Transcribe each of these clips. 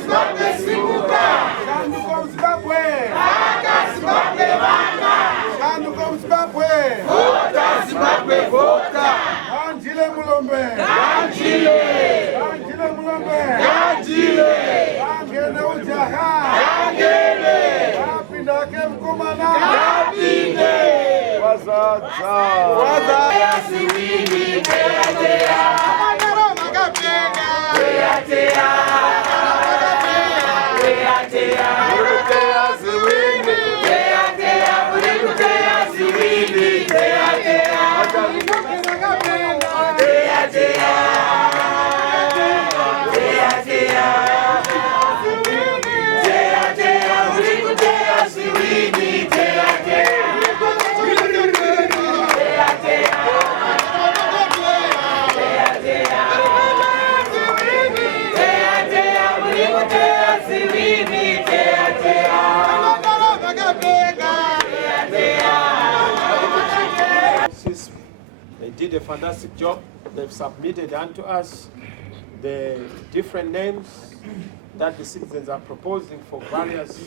Zimbabwe simuka. Zanu kom Zimbabwe. Zimbabwe vanga. Zanu kom Zimbabwe. Vota Zimbabwe vota. Ganjile Mulombe. Ganjile. Ganjile Mulombe. Ganjile. Gangene ujaha. Gangene. Apinda ke mkomana. Apinde. Wazaza. Wazaza. Siwini teatea. Amagaro magapega. Teatea. Teatea. Urutea ziwini. Teatea. Urutea ziwini. Teatea. They did a fantastic job. They've submitted unto us the different names that the citizens are proposing for various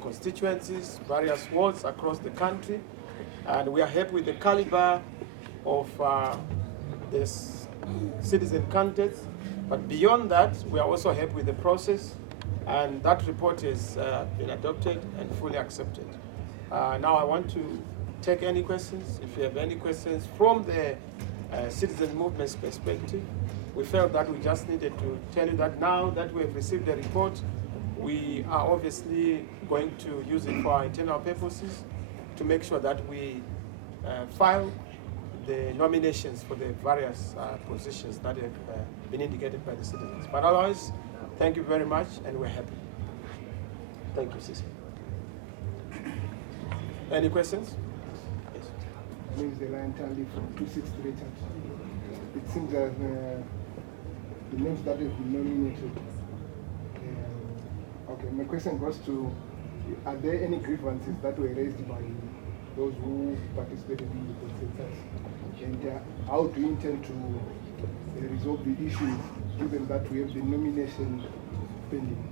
constituencies, various wards across the country. And we are happy with the caliber of the citizen candidates. But beyond that, we are also happy with the process. And that report has been adopted and fully accepted. Now I want to take any questions. If you have any questions from the citizen movement's perspective, we felt that we just needed to tell you that now that we have received the report, we are obviously going to use it for our internal purposes to make sure that we file the nominations for the various positions that have been indicated by the citizens. But otherwise, thank you very much, and we're happy. Thank you, Sis. Any questions? Yes. My name is Elaine Tandy from 263 Church. It seems that the names that have been nominated. Okay, my question goes to, are there any grievances that were raised by those who participated in the consensus? And how do you intend to resolve the issues given that we have the nomination pending?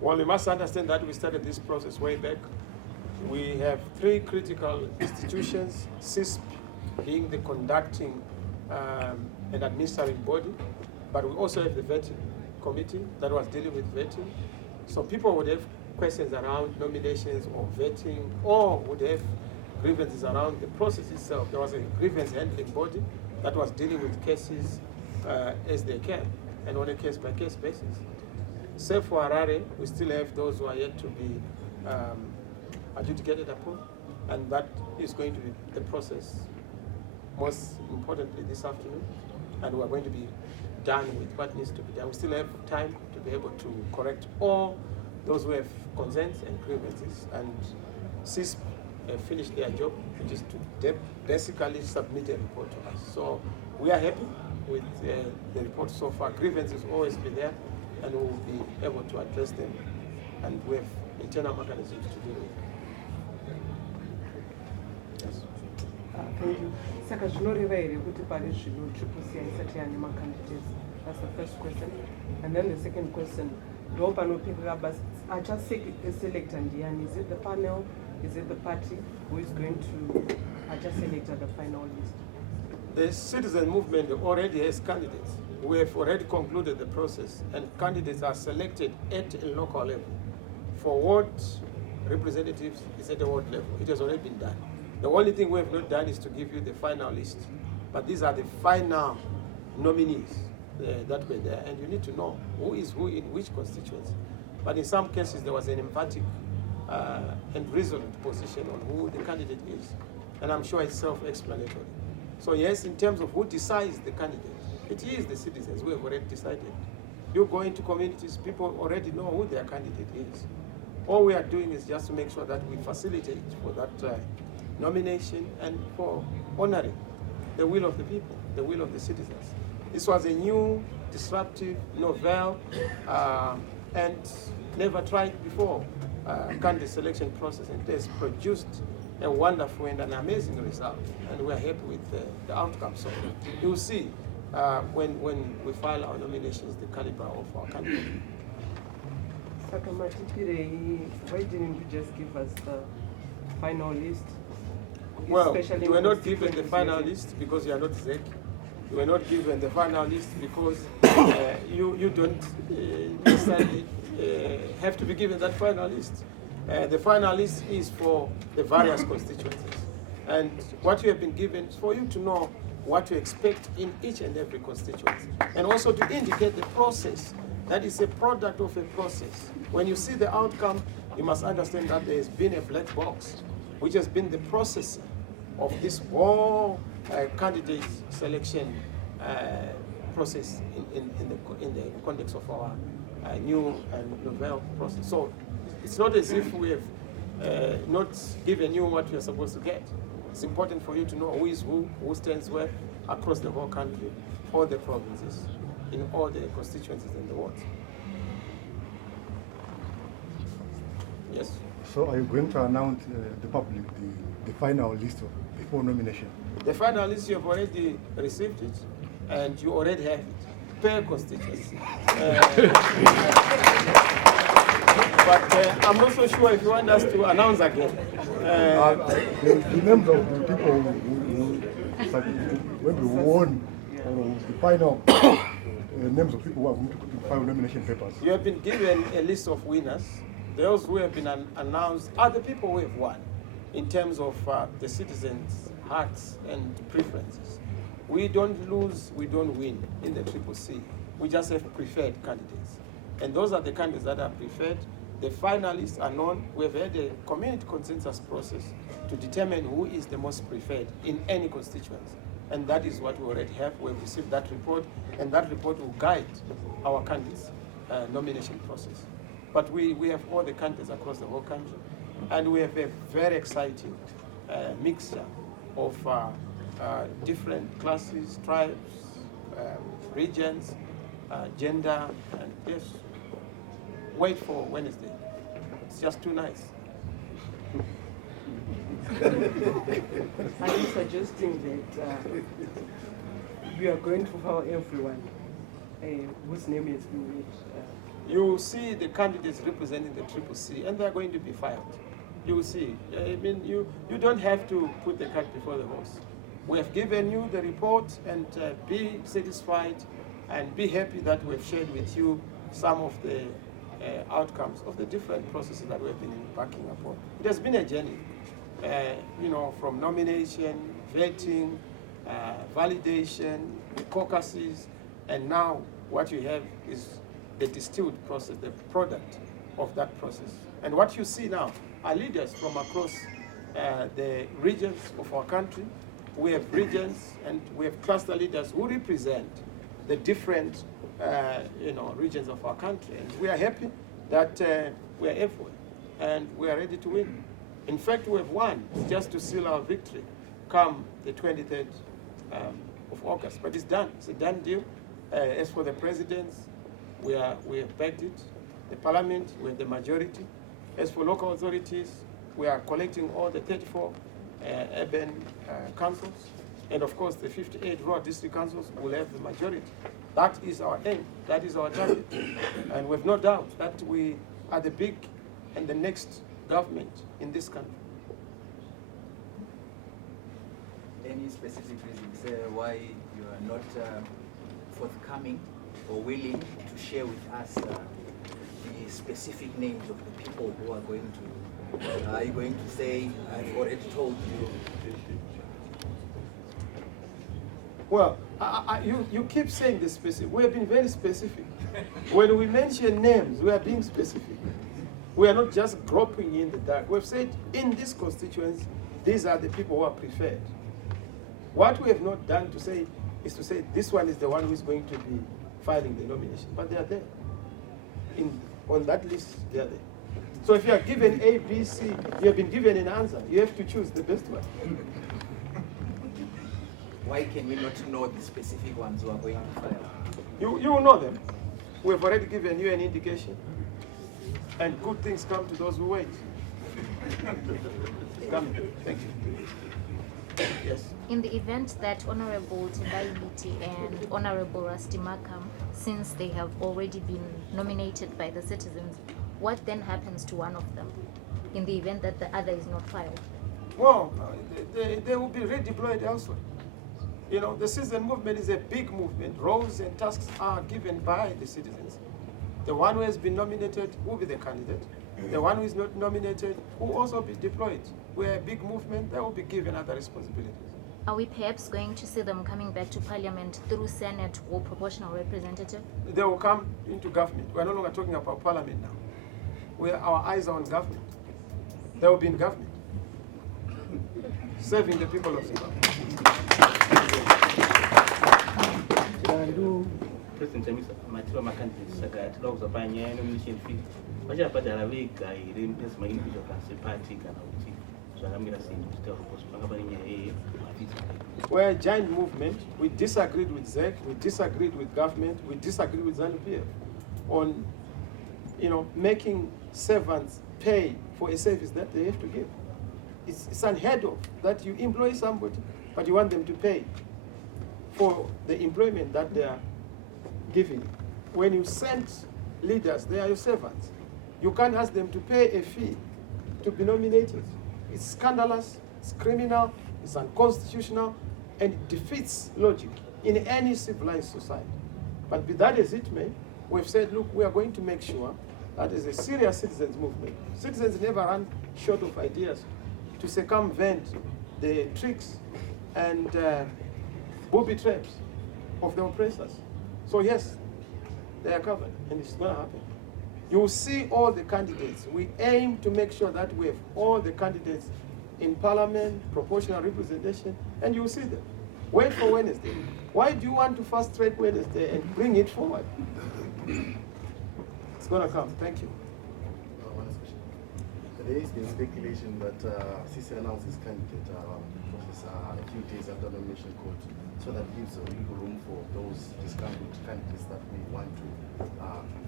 Well, you must understand that we started this process way back. We have three critical institutions, CISP being the conducting and administering body, but we also have the vetting committee that was dealing with vetting. So people would have questions around nominations or vetting, or would have grievances around the process itself. There was a grievance handling body that was dealing with cases as they came, and on a case-by-case basis. Save for Harare, we still have those who are yet to be adjudicated upon, and that is going to be the process, most importantly this afternoon, and we are going to be done with what needs to be done. We still have time to be able to correct all those who have concerns and grievances, and CISP finished their job, which is to basically submit a report to us. So we are happy with the report so far. Grievances always be there, and we will be able to address them, and we have internal mechanisms to deal with. Yes. Thank you. Saka zvinoreva here kuti pari zvinotripusiyaisa nemacandidates. That's the first question. And then the second question, ndo panopindura basi achaselect ndiani? Is it the panel? Is it the party who is going to just select the final list? The citizen movement already has candidates. We have already concluded the process, and candidates are selected at a local level. For ward representatives, it's at the ward level. It has already been done. The only thing we have not done is to give you the final list. But these are the final nominees that were there, and you need to know who is who in which constituency. But in some cases, there was an emphatic and resolute position on who the candidate is. And I'm sure it's self-explanatory. So yes, in terms of who decides the candidate, it is the citizens who have already decided. You go into communities, people already know who their candidate is. All we are doing is just to make sure that we facilitate for that nomination and for honoring the will of the people, the will of the citizens. This was a new, disruptive, novel, and never tried before candidate selection process, and it has produced a wonderful and an amazing result, and we are happy with the outcome. So you'll see when we file our nominations the caliber of our candidate. Saka Matipirei, why didn't you just give us the final list? Well, Especially you were in not given the final constituencies. list because you are not ZEC. You were not given the final list because you don't necessarily have to be given that final list. The final list is for the various constituencies. And what you have been given is for you to know what to expect in each and every constituency. And also to indicate the process. That is a product of a process. When you see the outcome, you must understand that there has been a black box, which has been the process of this whole candidate selection process in the context of our new and novel process. So it's not as if we have not given you what you're supposed to get. It's important for you to know who is who stands where across the whole country, all the provinces, in all the constituencies in the world. Yes? So are you going to announce the public the final list of before nomination? The final list, you have already received it, and you already have it per constituency. But I'm not so sure if you want us to announce again. The names of the people who maybe won or the final names of people who are going to put in final nomination papers. You have been given a list of winners. Those who have been announced are the people who have won in terms of the citizens' hearts and preferences. We don't lose, we don't win in the CCC. We just have preferred candidates. And those are the candidates that are preferred. The finalists are known. We have had a community consensus process to determine who is the most preferred in any constituency. And that is what we already have. We've received that report, and that report will guide our candidates' nomination process. But we have all the candidates across the whole country, and we have a very exciting mixture of different classes, tribes, regions, gender, and yes. Wait for Wednesday. It's just too nice. Are you suggesting that we are going to follow everyone whose name has been made? You see the candidates representing the CCC, and they are going to be filed. You will see. I mean, you don't have to put the cart before the horse. We have given you the report, and be satisfied and be happy that we have shared with you some of the outcomes of the different processes that we have been embarking upon. It has been a journey, from nomination, vetting, validation, caucuses, and now what you have is the distilled process, the product of that process. And what you see now are leaders from across the regions of our country. We have regions and we have cluster leaders who represent the different regions of our country. And we are happy that we are everywhere and we are ready to win. In fact, we have won just to seal our victory come the 23rd of August. But it's done. It's a done deal. As for the presidents, we have backed it. The parliament, we have the majority. As for local authorities, we are collecting all the 34 urban councils. And of course, the 58 rural district councils will have the majority. That is our aim. That is our target. And we have no doubt that we are the big and the next government in this country. Any specific reasons why you are not forthcoming or willing to share with us the specific names of the people who are going to, are you going to say, I've already told you? Well, you keep saying the specific. We have been very specific. When we mention names, we are being specific. We are not just groping in the dark. We've said in this constituency, these are the people who are preferred. What we have not done is to say this one is the one who is going to be filing the nomination. But they are there. On that list, they are there. So if you are given A, B, C, you have been given an answer. You have to choose the best one. Why can we not know the specific ones who are going to file? You will know them. We have already given you an indication. And good things come to those who wait. Come. Thank you. Yes. In the event that Honorable Sly Media and Honorable Rusty Markham, since they have already been nominated by the citizens, what then happens to one of them in the event that the other is not filed? Well, they will be redeployed elsewhere. You know, the citizen movement is a big movement. Roles and tasks are given by the citizens. The one who has been nominated will be the candidate. The one who is not nominated will also be deployed. We're a big movement, they will be given other responsibilities. Are we perhaps going to see them coming back to parliament through Senate or proportional representative? They will come into government. We're no longer talking about parliament now. Our eyes are on government. They will be in government, serving the people of Zimbabwe. President Chamisa, matiro makandidates saka atida kuzopa nyaya yenomination fee vachapatara vega here as maindividual party kana kuti zvakamira sei kuti panga pane nyaya We're a giant movement. We disagreed with ZEC, we disagreed with government, we disagreed with Zanu on, making servants pay for a service that they have to give. It's unheard of that you employ somebody, but you want them to pay for the employment that they are giving. When you send leaders, they are your servants. You can't ask them to pay a fee to be nominated. It's scandalous, it's criminal, it's unconstitutional, and it defeats logic in any civilized society. But be that as it may, we've said, look, we are going to make sure that is a serious citizens movement. Citizens never run short of ideas to circumvent the tricks and booby traps of the oppressors. So yes, they are covered, and it's going to happen. You will see all the candidates. We aim to make sure that we have all the candidates in parliament, proportional representation, and you will see them. Wait for Wednesday. Why do you want to fast track Wednesday and bring it forward? It's going to come. Thank you. There has been speculation that CCC announced his candidate a few days after nomination court, so that gives a legal room for those discounted candidates that we want to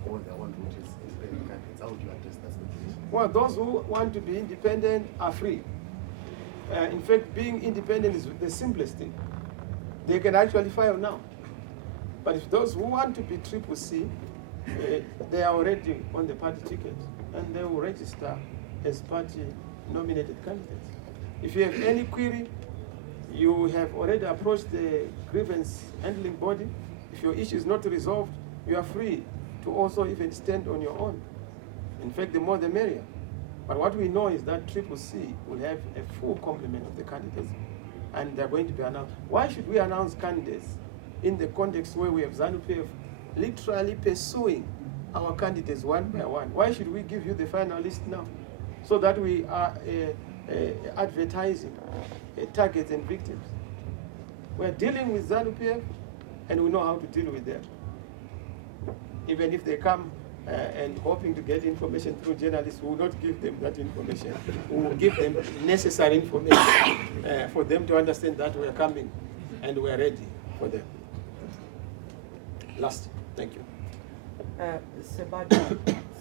go their own route as independent candidates. How would you address that speculation? Well, those who want to be independent are free. In fact, being independent is the simplest thing. They can actually file now. But if those who want to be CCC, they are already on the party ticket, and they will register as party nominated candidates. If you have any query, you have already approached the grievance handling body. If your issue is not resolved, you are free to also even stand on your own. In fact, the more the merrier. But what we know is that CCC will have a full complement of the candidates, and they're going to be announced. Why should we announce candidates in the context where we have Zanu-PF literally pursuing our candidates one by one? Why should we give you the final list now? So that we are advertising targets and victims. We're dealing with Zanu-PF, and we know how to deal with them. Even if they come and hoping to get information through journalists, we will not give them that information. We will give them necessary information for them to understand that we are coming and we are ready for them. Last, thank you. Sebati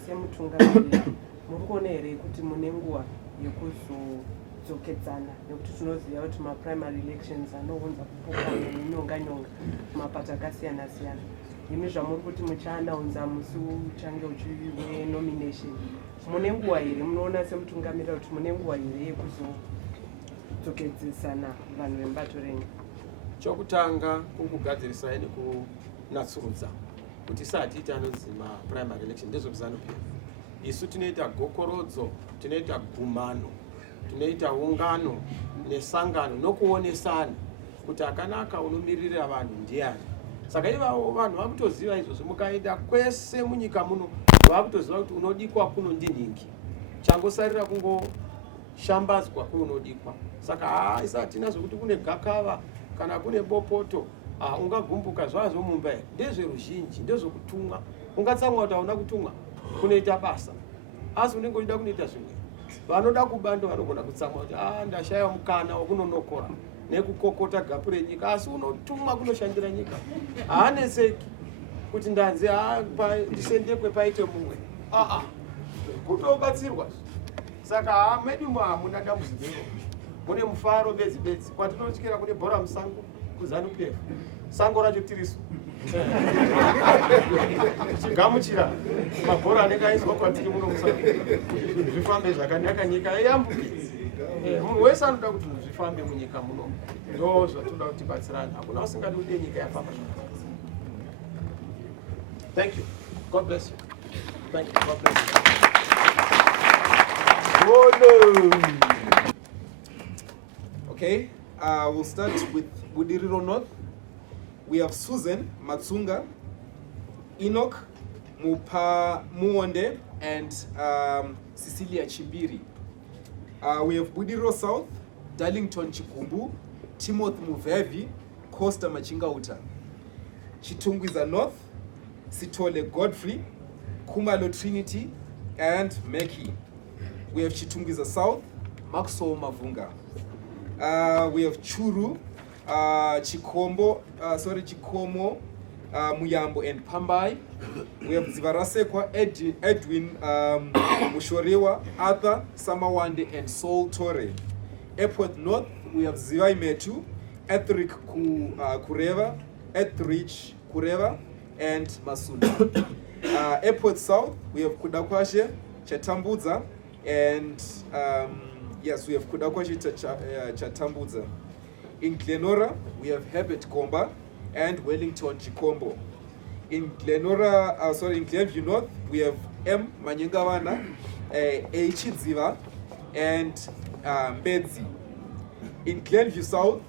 semutungamiri murikuona here kuti mune nguva yekuzodzokedzana nekuti tinoziva kuti maprimary elections anounza kupokana nenyonga-nyonga mumapata akasiyana siyana. Imi zvamuri kuti muchaanaunza musi uchange uchive nomination, mune nguva here, munoona semutungamirira kuti mune nguva here yekuzodzokedzesana vanhu vemubato renyu? Chokutanga kukugadzirisa nekunatsurudza kuti isati iti anonzi maprimary election ndezvekuzanupira. Isu tinoita gokorodzo, tinoita gumano, tinoita ungano nesangano nokuonesana kuti akanaka unomiririra vanhu ndiani. Saka ivavo vanhu vakutoziva izvozvo, mukaenda kwese munyika muno vakutoziva kuti unodikwa kunondinhingi, changosarira kungoshambadzwa kunodikwa. Saka isati nazvokuti kune gakava kana kune bopoto ungagumbuka zvazvo mumba here. Ndezveruzhinji, ndezvokutumwa. Ungatsamwa kuti hauna kutumwa kunoita basa, asi unenge uchida kunoita zvimwe. Vanoda kubando vanogona kutsamwa kuti ndashaya mukana wakunonokora nekukokota gapu renyika, asi unotumwa kunoshandira nyika. Haaneseki kuti ndanzi ndisendekwe paite mumwe. Kutobatsirwa. Saka medu hamuna dambudziko. Mune mufaro bedzi bedzi. Kwatinotyira kune bhora musango kuZanu-PF. Sango racho tirisu. Gamuchira mabhora anenge aiswa kwatiri muno kuti zvifambe zvakanaka nyika yambuke. Munhu wese anoda kuti zvifambe munyika muno. Ndo zvatoda kuti batsirana. Hakuna usingadi kuti nyika yafamba. Thank you. God bless you. Thank you. God bless you. Okay, we'll start with Budiriro North. We have Susan Matsunga, Enoch Mupa Muonde, and Cecilia Chibiri. We have Budiriro South, Darlington Chikumbu, Timothy Muvevi, Costa Machingauta. Chitungwiza North, Sitole Godfrey, Kumalo Trinity, and Meki. We have Chitungwiza South, Maxo Mavunga. We have Churu, Chikomo, Muyambo, and Pambai. We have Zivarasekwa, Edwin Mushorewa, Arthur Samawande, and Saul Torre. Airport North, we have Zivai Metu, Ethric Kureva, Ethrich Kureva, and Masuda. Airport South, we have Kudakwashe, Chatambuza, and yes, we have Kudakwashe Chatambuza. In Glenora, we have Herbert Komba and Wellington Chikombo. In Glenview North, we have M. Manyengawana, H. Ziva, and Mbedzi. In Glenview South,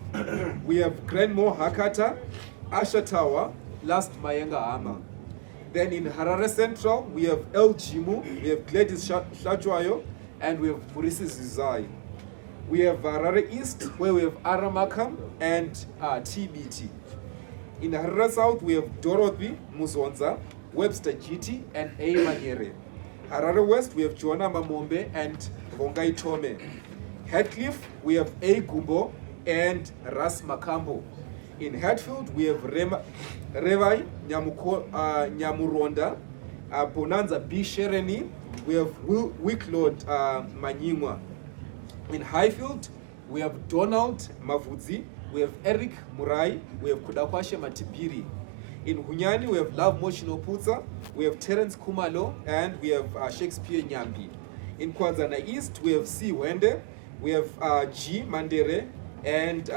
we have Grandmo Hakata, Asha Tower, Last Mayenga Ama. Then in Harare Central, we have El Jimu, we have Gladys Shachwayo, and we have Murisi Zizai. We have Harare East, where we have Aramakam and TBT. In Harare South, we have Dorothy Muzonza, Webster GT, and A. Manyere. Harare West, we have Joanna Mamombe and Vongai Tome. Headcliff, we have A. Gumbo and Ras Makambo. In Hatfield, we have Revai Nyamuronda, Bonanza B. Shereni, we have Wicklord Manyingwa. In Highfield, we have Donald Mavudzi, we have Eric Murai, we have Kudakwashe Matibiri. In Hunyani, we have Love Moshino Putsa, we have Terence Kumalo, and we have Shakespeare Nyambi. In Kwanzana East, we have C. Wende, we have G. Mandere, and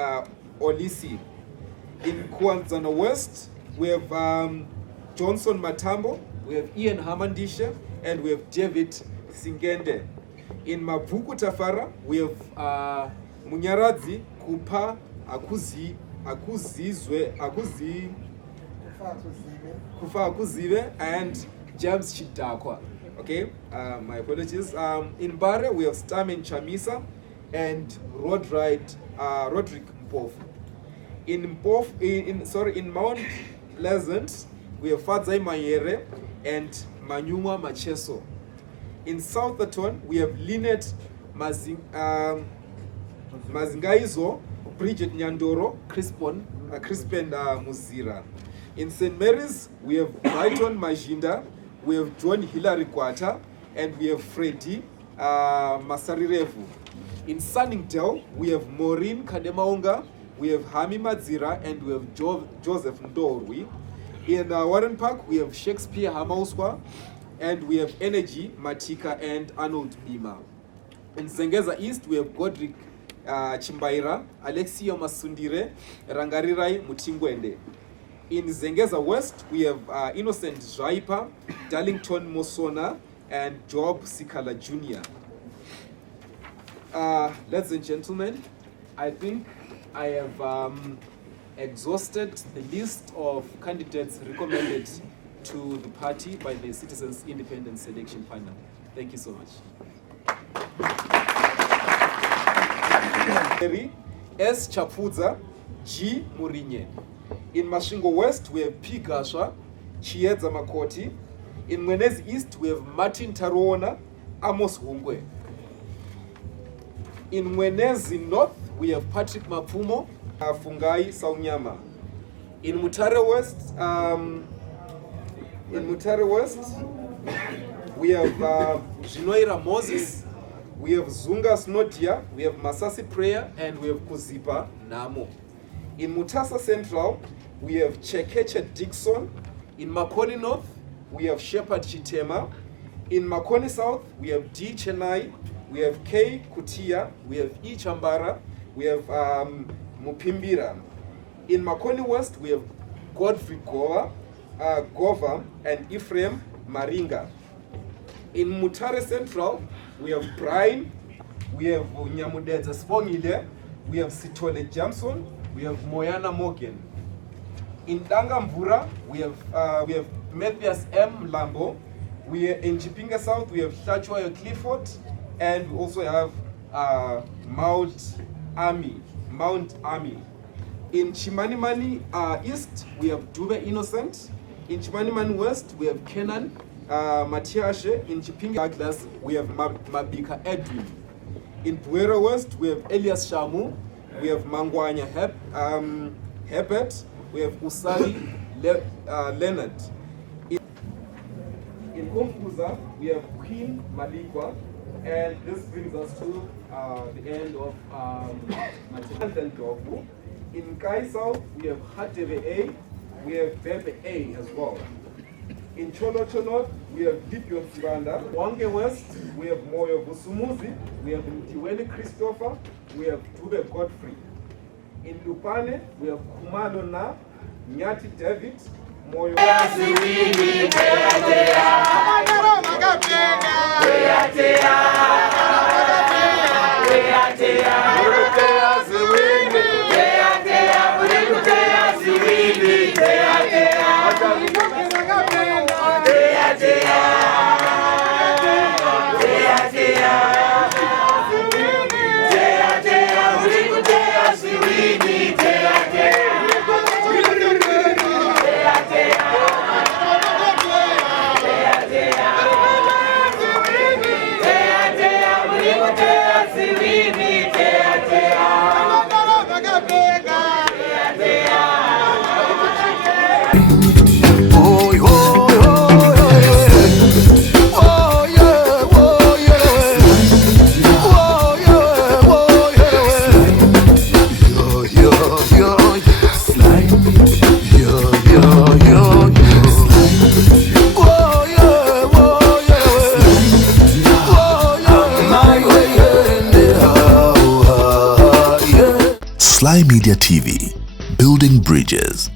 Olisi. In Kwanzana West, we have Johnson Matambo, we have Ian Hamandisha, and we have David Singende. In Mavuku Tafara, we have Munyaradzi Kupa Kufa Akuzive, and James Chidakwa. Okay, my apologies. In Bare, we have Stamen Chamisa and Rodrick Mpofu. In Mount Pleasant, we have Fadzai Mayere and Manyuma Macheso. In Southerton, we have Lynette Mazingaizo, Bridget Nyandoro, Crispin Muzira. In St. Mary's, we have Brighton Majinda, we have John Hilary Kwata, and we have Freddy Masarirevu. In Sunningdale, we have Maureen Kademaunga, we have Hami Madzira, and we have Joseph Ndorwi. In Warren Park, we have Shakespeare Hamauswa, and we have Energy Matika and Arnold Bima. In Zengeza East, we have Godric Chimbaira, Alexia Masundire, Rangarirai Mutingwende. In Zengeza West, we have Innocent Jaipa, Darlington Mosona, and Job Sikala Jr. Ladies and gentlemen, I think I have exhausted the list of candidates recommended to the party by the Citizens Independent Selection Panel. Thank you so much. S. Chapudza, G. Murinye. In Mashingo West, we have P. Gasha, Chiedza Makoti. In Mwenezi East, we have Martin Taruona, Amos Hungwe. In Mwenezi North, we have Patrick Mapumo, Fungai Saunyama. In Mutare West, we have Jinoira Moses, we have Zunga Snotia, we have Masasi Prayer, and we have Kuzipa Namo. In Mutasa Central, we have Chekeche Dixon. In Makoni North, we have Shepherd Chitema. In Makoni South, we have D. Chennai, we have K. Kutia, we have E. Chambara, we have Mupimbira. In Makoni West, we have Godfrey Gova and Ephraim Maringa. In Mutare Central, we have Brian, we have Nyamudeza Spongile, we have Sitole Jamson, we have Moyana Morgan. In Dangamvura, we have Matthias M. Lambo. We are in Chipinga South, we have Shachwayo Clifford, and we also have Mount Army. In Chimanimani East, we have Dube Innocent. In Chimanimani West, we have Kenan Matiashe. In Chipinga Douglas, we have Mabika Edwin. In Buera West, we have Elias Shamu. We have Mangwanya Hebert. We have Usali Leonard. In Kompuza, we have Queen Malikwa, and this brings us to the end of Matian Tofu. In Kai South, we have Hateve A, we have Bebe A as well. In Cholo North, we have Dipio Sibanda. Wange West, we have Moyo Busumuzi, we have Mtiwele Christopher, we have Tube Godfrey. In Lupane, we have Kumalo Na, Nyati David, Moyo Sly Media TV, building bridges.